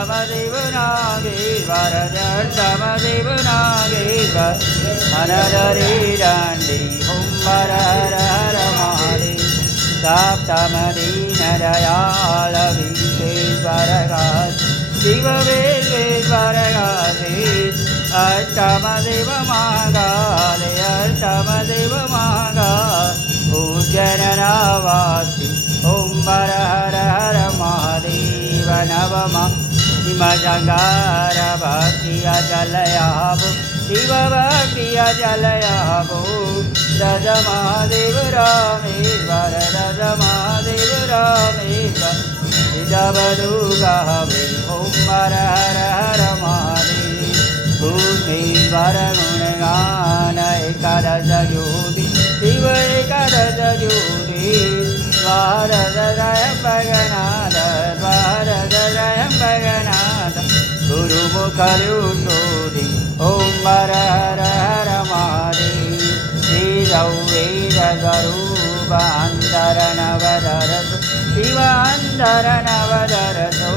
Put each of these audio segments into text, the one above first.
Tamadevanagevar Tamadevanagevar Anadari Dandi Humbara Hara Mahari Saptamadina Dayala Vishwaragas Shiva Vishwaragasi Ashtamadeva Mahagale Ashtamadeva Mahagal Ujjananavasi Humbara Hara Hara Mahadeva Navama Himajangara Bhaktiya Jalayabo Shiva Bhaktiya Jalayabo Raja Mahadeva Rameshwara Raja Mahadeva Rameshwara Javaduga Have Om Hara Hara Hara Mahadeva Bhuteshwara Gunagana Ekadasha Jyoti Shiva Ekadasha Jyoti Svaradadayam Bhaganada Svaradadayam Bhaganada Guru Mukhalushodi Om Hara Hara Hara Mahadeva Sridhau Veda Sarupa Antaranavadarato Shiva Antaranavadarato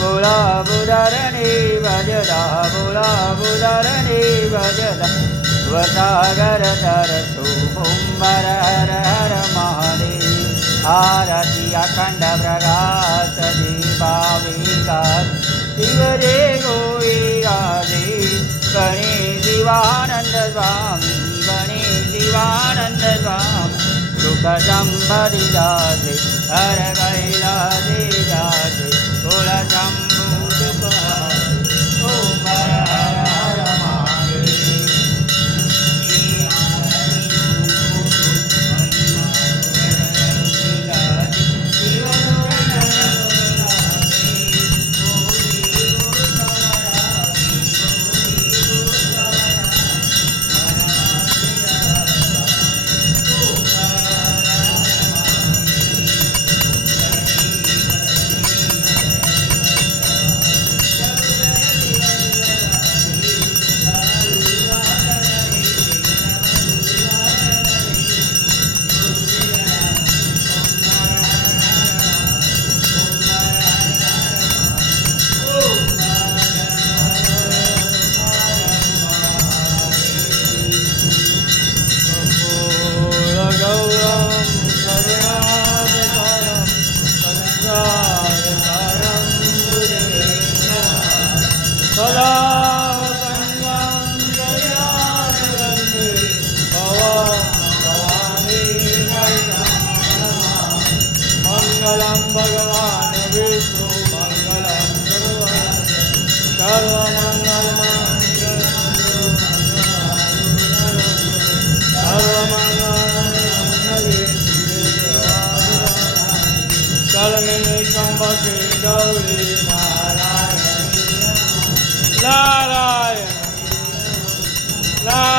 Bula Budarani Vajada Bula Budarani Vajada Vasagara Tarato Om Hara Hara Hara Mahadeva Arati Akhanda Pragasa Devavikas Shivade Goigade Bani Divananda Swami Bani Divananda Swami Sukha Sambhadi Jate Hara Kailase Jate Kula Shambhu Dukha Om Hara Hara Hara Narayana